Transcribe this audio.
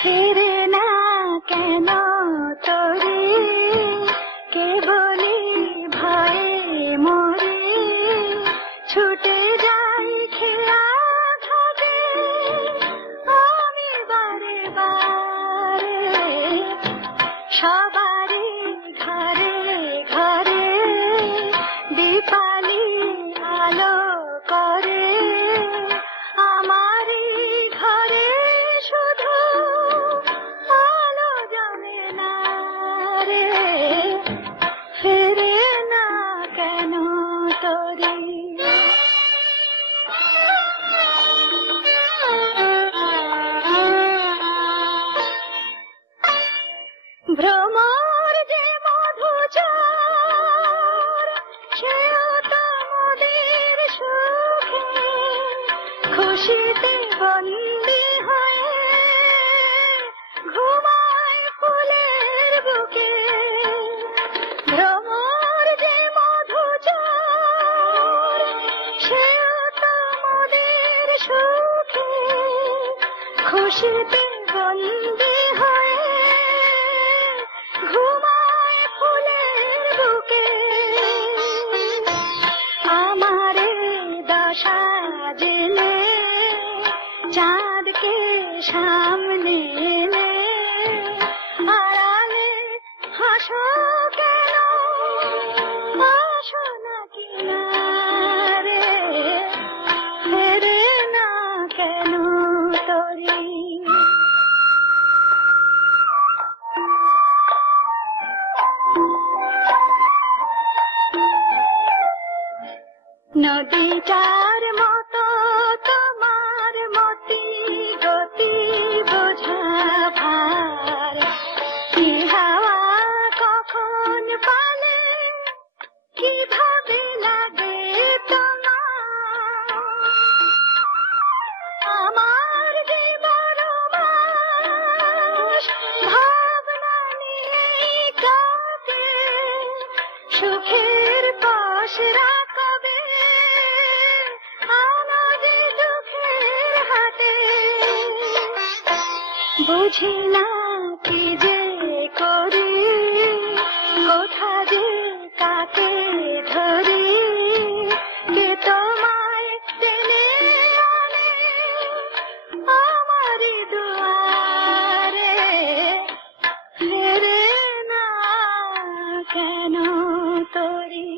ফিরে না কেন তোরে, কেবলি ভয়ে মরে ছুটে যাই খেয়া ঘাটে আমি বারে বারে। সবারই ঘরে ঘরে দীপালি আলো করে, আমারই ঘরে শুধু আলো জমে না রে। ফিরে না কেন তোরে। ভ্রমর যে মধুচর সেও তো মোদের সুখে, খুশিতে বন্দী হয়ে ঘুমায় ফুলের বুকে। ভ্রমর যে মধুচর সেও তো মোদের সুখে, খুশিতে বন্দী হয়ে ঘুমায় ফুলের বুকে। আমারে দশা জেলে চাঁদকে সামনে এনে আড়ালে হাসো কেন, আসো না কিনারে। ফেরে না কেন তোরে। নদীটার মতো তোমার মতি গতি বোঝা ভার, কি হাওয়া কখন পালে কিভাবে লাগে তোমার। আমার যে বড় মাস ভাবনা নিয়ে কাটে, সুখের পসরা কবে আনা যে দুঃখের হাতে। বুঝি না কি যে করি, কোথা যে কাকে ধরি, কে তোমায় টেনে আনে আমারই দুয়ারে। ফেরে না কেন তোরে।